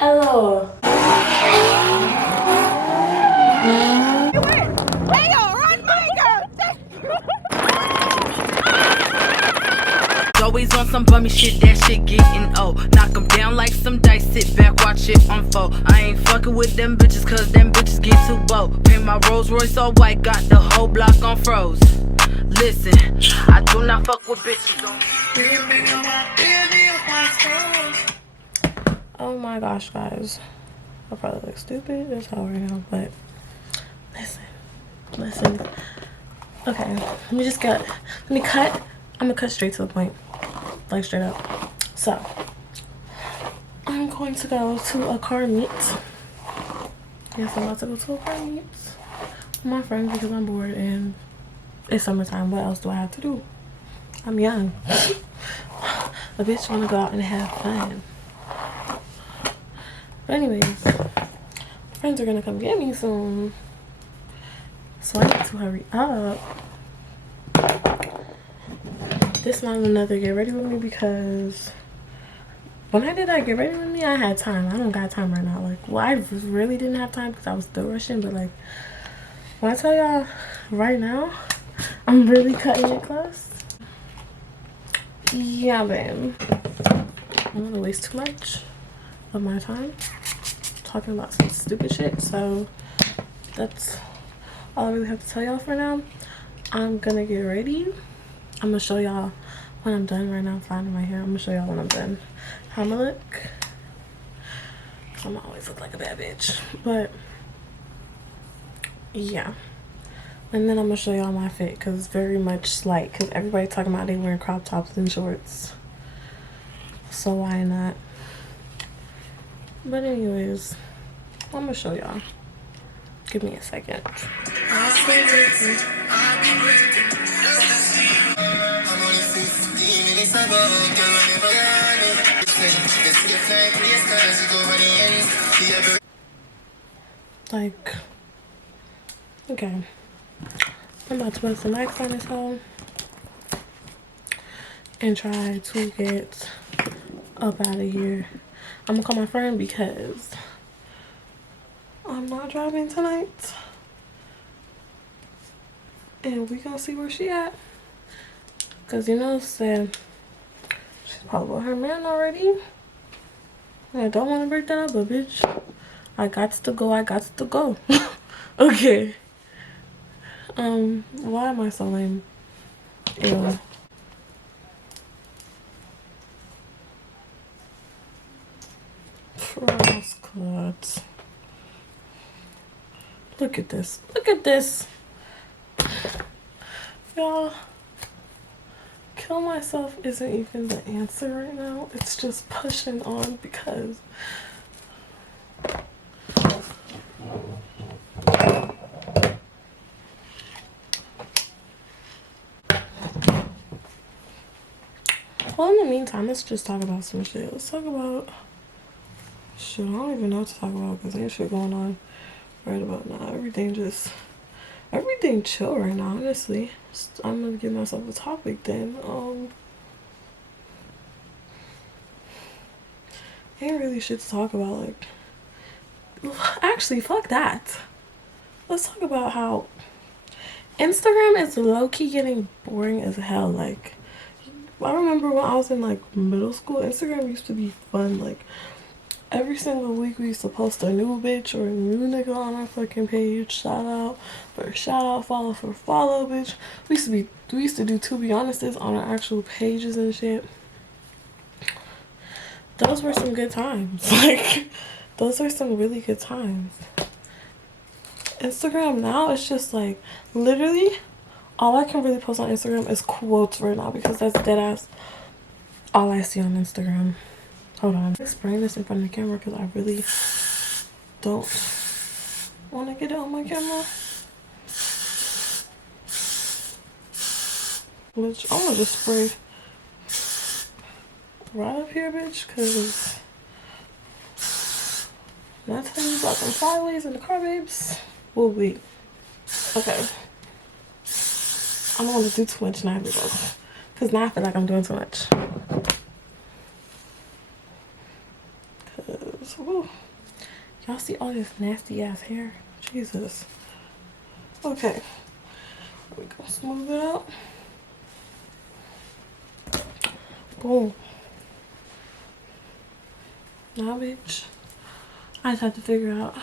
Hello. Always on some bummy shit, that shit getting old. Knock 'em down like some dice, sit back, watch it unfold. I ain't fucking with them bitches, cause them bitches get too bold. Paint my Rolls Royce all white, got the whole block on froze. Listen, I do not fuck with bitches. Oh my gosh, guys. I probably look stupid as hell right now, but listen. Okay, let me cut. I'm gonna cut straight to the point. Like straight up. So I'm going to go to a car meet. Yes, I'm about to go to a car meet with my friends because I'm bored and it's summertime. What else do I have to do? I'm young. A bitch wanna go out and have fun. But anyways, friends are gonna come get me soon, so I need to hurry up. This not another get ready with me because when I did that get ready with me, I had time. I don't got time right now. Like, well, I really didn't have time because I was still rushing. But like, when I tell y'all right now, I'm really cutting it close. Yeah, babe. I don't want to waste too much of my time talking about some stupid shit. So that's all I really have to tell y'all for now. I'm gonna get ready. I'm gonna show y'all when I'm done. Right now I'm finding my hair. I'm gonna show y'all when I'm done how I'm gonna look, cause I'm always look like a bad bitch. But yeah, and then I'm gonna show y'all my fit because it's very much slight, because everybody talking about they wearing crop tops and shorts, so why not? But anyways, I'm gonna show y'all. Give me a second. Like, okay, I'm about to put some wax on this hole and try to get up out of here. I'm gonna call my friend because I'm not driving tonight, and we gonna see where she at. Cause you know, said she's probably with her man already. I don't want to break that up, but bitch, I got to go. Okay. Why am I so lame? Ew. Cross cuts. Look at this. Look at this. Y'all, kill myself isn't even the answer right now. It's just pushing on because well, in the meantime, let's just talk about some shit. Let's talk about shit. I don't even know what to talk about because ain't shit going on right about now. Everything chill right now, honestly. I'm gonna give myself a topic then. Ain't really shit to talk about. Like, actually, fuck that. Let's talk about how Instagram is low-key getting boring as hell. Like, I remember when I was in like middle school, Instagram used to be fun. Like, every single week we used to post a new bitch or a new nigga on our fucking page. Shout out for shout out, follow for follow, bitch. We used to do to be honestes on our actual pages and shit. Those were some good times. Like, those were some really good times. Instagram now, it's just like literally all I can really post on Instagram is quotes right now because that's dead ass all I see on Instagram. Hold on. I'm spraying this in front of the camera because I really don't want to get it on my camera. Which I'm gonna just spray right up here, bitch, because not telling you about them flyaways in the car, babes. We'll wait. Okay. I don't want to do too much neither though, because now I feel like I'm doing too much. Because nails. Ooh. Y'all see all this nasty ass hair? Jesus. Okay. We gonna smooth it out. Boom. Now, bitch, I just have to figure out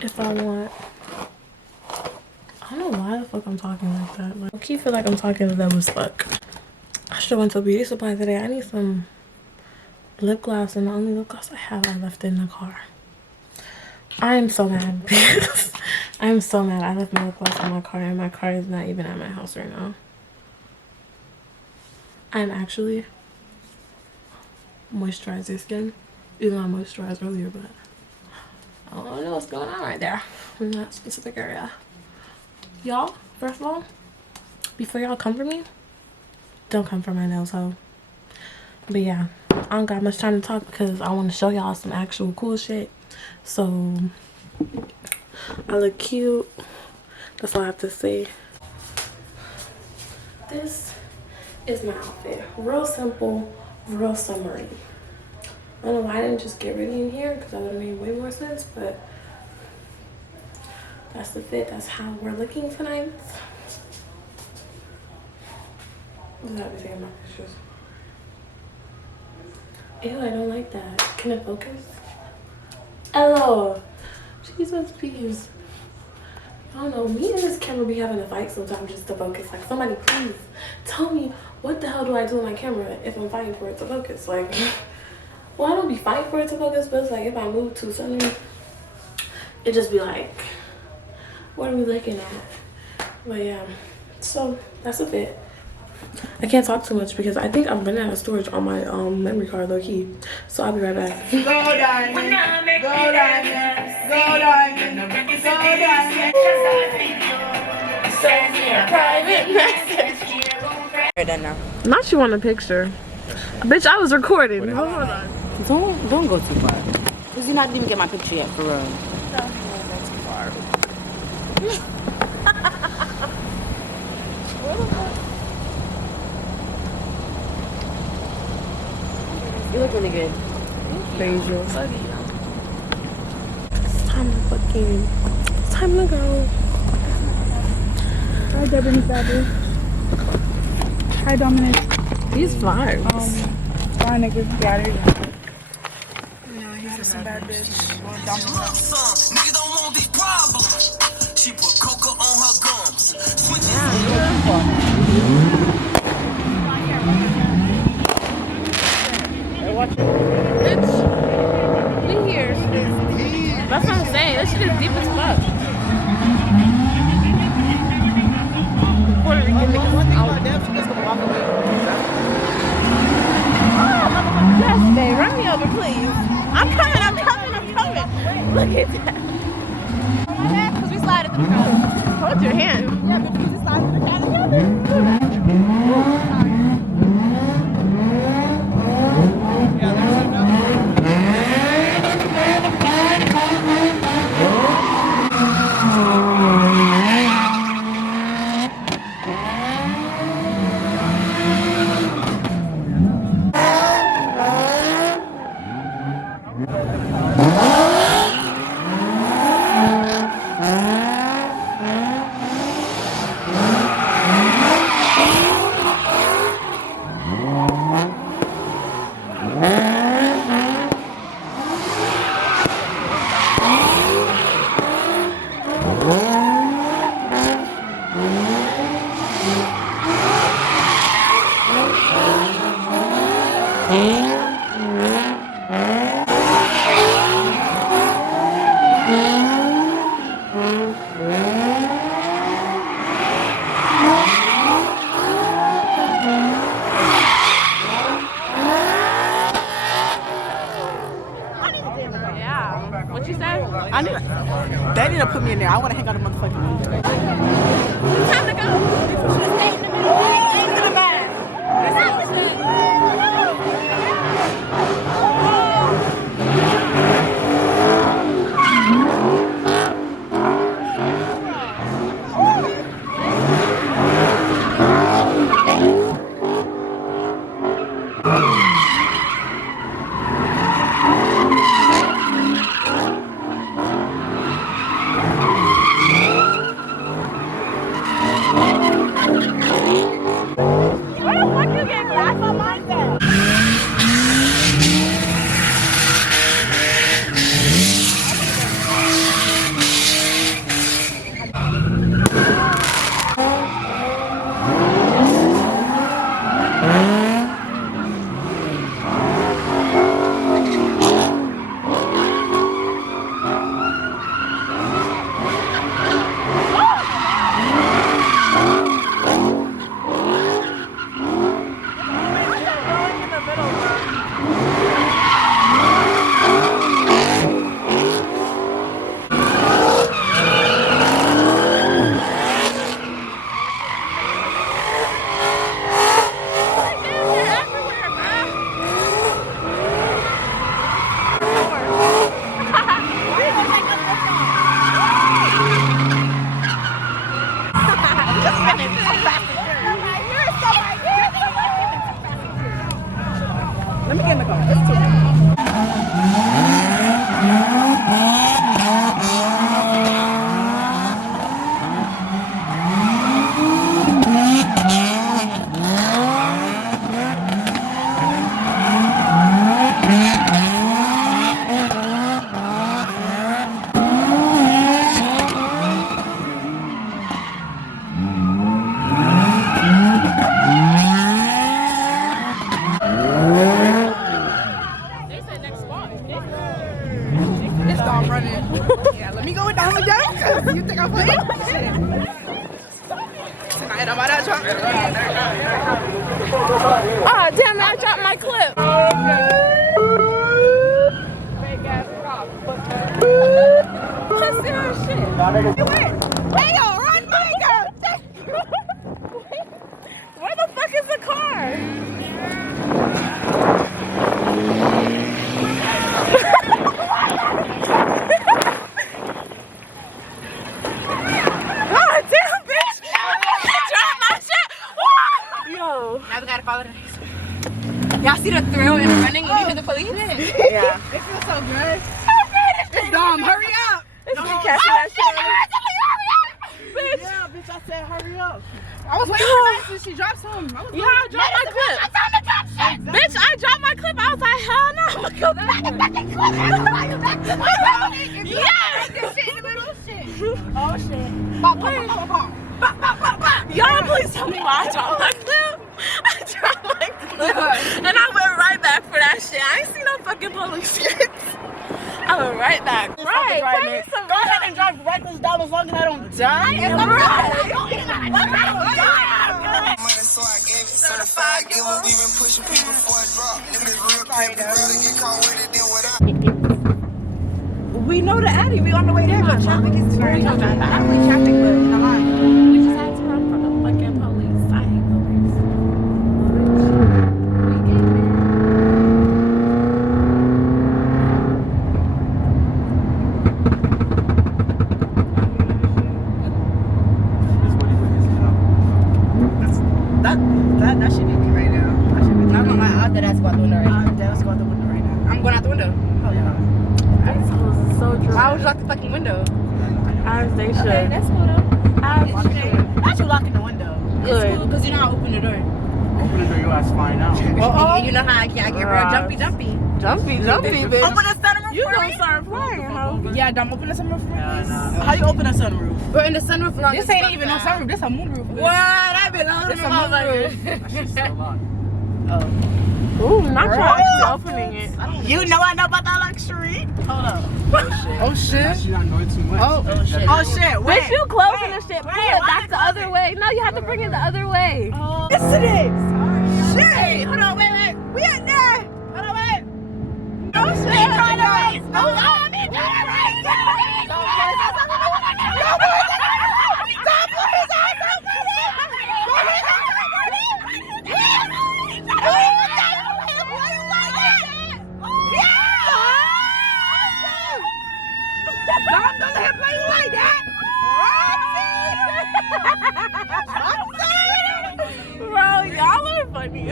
if I want. I don't know why the fuck I'm talking like that. Like, I keep feel like I'm talking to them as fuck. I should went to a beauty supply today. I need some lip gloss, and the only lip gloss I have, I left in the car. I am so mad because I am so mad. I left my lip gloss in my car, and my car is not even at my house right now. I'm actually moisturize your skin, even though I moisturized earlier, but I don't know what's going on right there in that specific area. Y'all, first of all, before y'all come for me, don't come for my nails, hoe. But yeah, I don't got much time to talk because I want to show y'all some actual cool shit. So I look cute, that's all I have to say. This is my outfit. Real simple, real summery. I don't know why I didn't just get ready in here because that would have made way more sense, but that's the fit. That's how we're looking tonight. I'm not taking my pictures. Ew, I don't like that. Can it focus? Hello. Jesus, please. I don't know. Me and this camera be having a fight sometimes just to focus. Like, somebody please tell me what the hell do I do with my camera if I'm fighting for it to focus? Like, well, I don't be fighting for it to focus, but it's like if I move too suddenly, it just be like, what are we looking at? But yeah, so that's a fit. I can't talk too much because I think I'm running out of storage on my memory card, low key. So I'll be right back. Go diamond, go diamond, go diamond, go diamond. Send me a private message. Right done now. Not you want a picture. Bitch, I was recording. Hold on. Don't go too far. Cause you not even get my picture yet, for real. Don't go too far. You look really good. Thank you. It's time to fucking. It's time to go. Hi, Devin Fabby. Hi, Dominic. These vibes. Bye, nigga. Got it. Yeah, he's just a bad bitch. Nigga don't want these problems. She put coca on her gums. Bitch, we here. That's what I'm saying. This shit is deep as fuck. Puerto Rican niggas out. Yes, babe. Run me over, please. I'm coming. Look at that. Because we slide at the front. Hold your hand. Yeah, but we just slide at the front together. What you said? They need to put me in there. I want to hang out a motherfucking room. Time to go. Stay in the middle. Stay in the back. running. Yeah, let me go with the Hummer Jump, because you think I'm playing? Shit. Tonight I'm about to drop. Oh, damn it, I dropped my clip. Pussy or shit. Hey, yo, run, my girl. Where the fuck is the car? God damn, bitch! Drop my shit! Yo. Now we gotta follow the next one. Y'all see the thrill in running when you hear the police? Yeah. It feels so good. It's dumb. Hurry up. It's me catching that shit. Bitch. Yeah, bitch, I said hurry up. I was waiting for that since she dropped some. Yeah, I dropped my clip. Bitch, I dropped my clip. I was like, hell no. I'm gonna go back. Yes. Oh shit. Pop, pop, pop, pop, pop, pop, pop, pop. Y'all, please tell me why I dropped my clip. I dropped my clip. And I went right back for that shit. I ain't seen no fucking police yet. I went right back. Right. Go ahead and drive reckless down as long as I don't die. Money, so I gave it. Certified giver, we been pushing people for a drop. Nigga, this real quick. Rather get caught with it than without. We know the Addy. We on the way there, but traffic is very bad. I don't like traffic, but in the line. We just had to run from the fucking police. I hate police. That should be me right now. I should be I'm gonna lie, out there, that's what I'm doing right now. I'm dead squad the window right now. I'm going out the window. Oh yeah. This was so drunk. Why would you lock the fucking window? As they should. Okay, that's cool though. As they should. Not you locking the window. Good. Because you know how I open the door. Open the door, your ass flying out. You know how I get real jumpy. Jumpy, bitch. Open the sunroof You for gonna me? start playing, huh? Yeah, dumb. Open the sunroof for me. nah. How you open a sunroof? But in the sunroof, long This as ain't fuck even no now. sunroof. This a moonroof. What? That be long This as a fuck. moonroof. That shit's still on. Ooh, not you actually opening it. You know I know about that luxury. Hold up. Oh shit. That shit not doing too much. Oh shit. Oh shit. Wait. Bitch, you closing the shit. Pull it back the other way. No, you have to bring it the other way. Yes it is. Shit. Hey, hold on. Wait. We at there. Hold on. Wait. No shit. No, I'm in Bro, y'all are funny.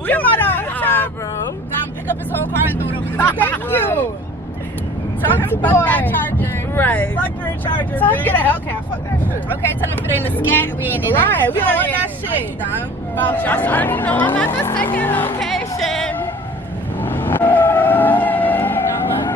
We are, bro. Dom, pick up his whole car and throw it over the Thank you. Tell him fuck that charger. Right. Fuck your charger. Tell him get a Hellcat. Fuck that shit. Okay, tell him if it ain't a scat, we ain't in Right, that. we don't want that shit. Dom. Y'all already know I'm at the second location. Y'all look.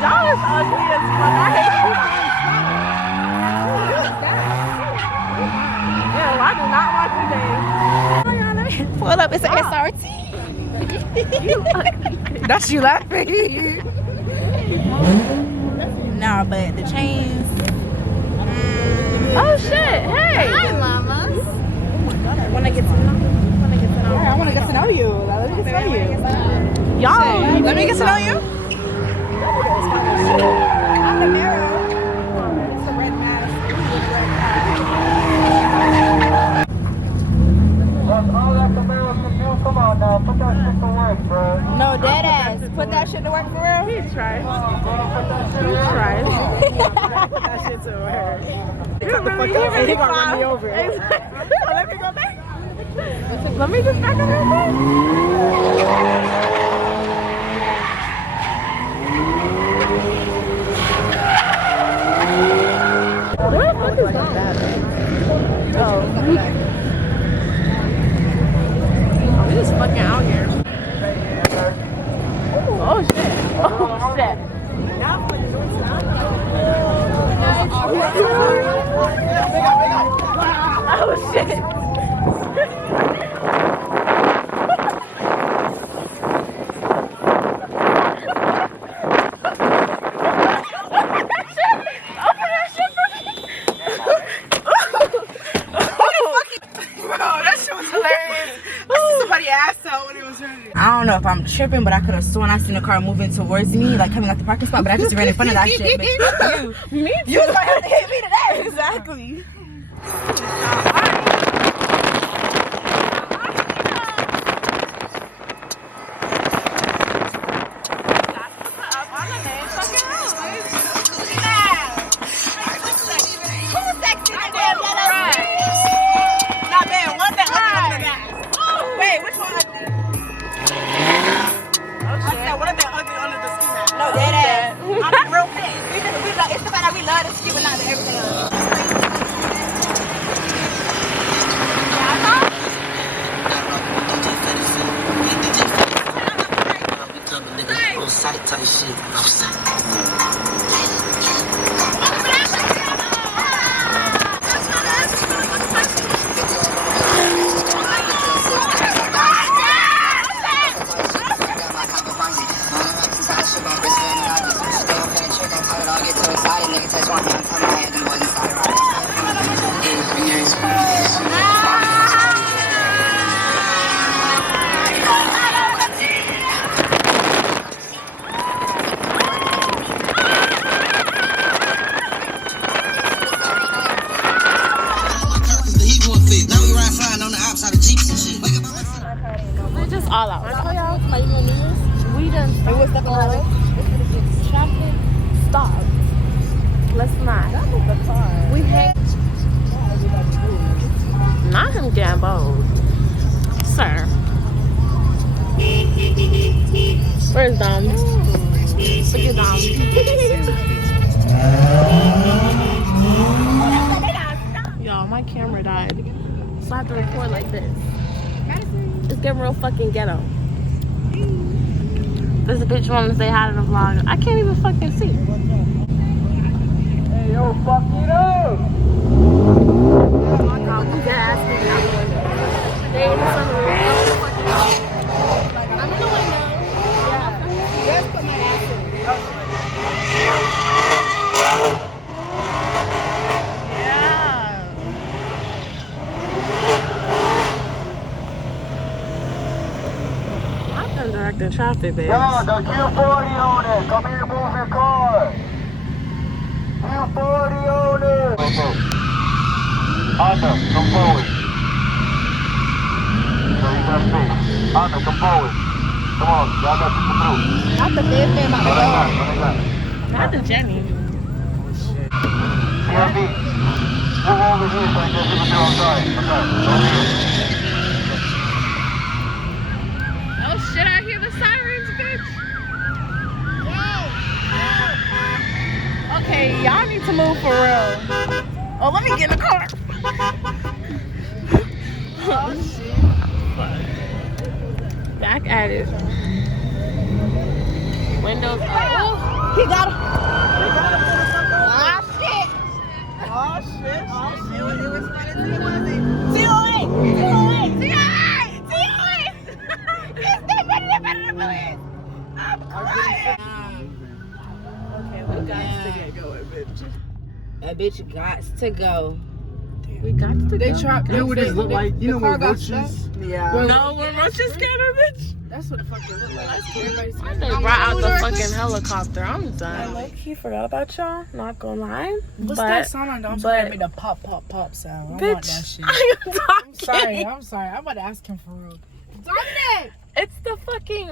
Y'all is ugly as fuck. I hate you. Ew, I do not want today. Pull up, it's an SRT. That's you laughing. Nah, but the chains. Oh shit, hey. Hi, mamas. Wanna get to know? I wanna get to know you. Let me get to know you. Y'all. Let me get to know you. I'm the marrow. It's a red mask. Come on now, put that shit to work, bro. No, dead ass. Put that shit to work for real. He tried. Put That shit to work. He really gonna run me over. Let me go back. Let me just back up real quick. Oh. We just fucking out here. Oh shit. Oh shit. Oh shit. I don't know if I'm tripping, but I could have sworn I seen a car moving towards me, like coming out the parking spot, but I just ran in front of that shit. Bitch. You. Me too. You was gonna have to hit me today. Exactly. Type shit. All out. We done stopped. Traffic stop. Let's not. We hate. Not him getting bold. Sir. Where's Dom? Look at Dom. Y'all, my camera died. So I have to record like this. It's getting real fucking ghetto. This bitch wanna say hi to the vlog. I can't even fucking see. Hey, yo, fuck it up! Oh my god, we got ass nigga out the window. They in the sunroof. I'm in the window. Yeah. Just put my ass in. Directing traffic, babe. Yo, the Q40 owner, come here, move your car. Q40 owner. Honda, come forward. So you got space. Honda, come forward. Come on, y'all got to come through. Not the big man about to go. Not the Jenny. CRB, move over here so I can see what you're outside. Okay, over here. Oh shit, I hear the sirens, bitch. Okay, y'all need to move for real. Oh, let me get in the car. Oh shit. Back at it. Windows up. Oh, he got him. Ah shit. Oh shit. Oh shit. It was funny. TOA. Okay, we got to get going, bitch. That bitch got to go. We got to They go. try. You know what this look like? You know what roaches? Yeah. No, we're roaches scared, bitch. That's what the fuck they look like. Everybody's They brought out the fucking helicopter. I'm done. I low-key forgot about y'all. Not gonna lie. What's that sound on? I'm sorry, I made a pop, pop, pop sound. I want that shit. I am talking. I'm sorry. I'm about to ask him for real. Dominic! It's the fucking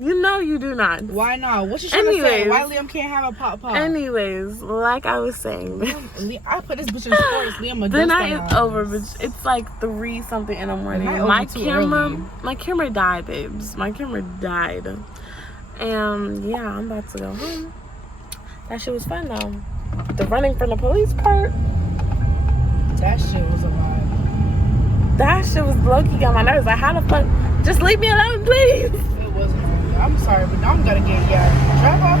you know you do not. Why not? What you trying to say? Why Liam can't have a pop pop? Anyways, like I was saying, I put this bitch in sports. Liam a the night is over, bitch. It's like 3 something in the morning. My camera died, babes. My camera died, and yeah, I'm about to go home. That shit was fun though. The running from the police part, That shit was a vibe. That shit was low-key on my nerves. Like, how the fuck? Just leave me alone, please. It wasn't. I'm sorry, but I'm gonna get y'all. Drop off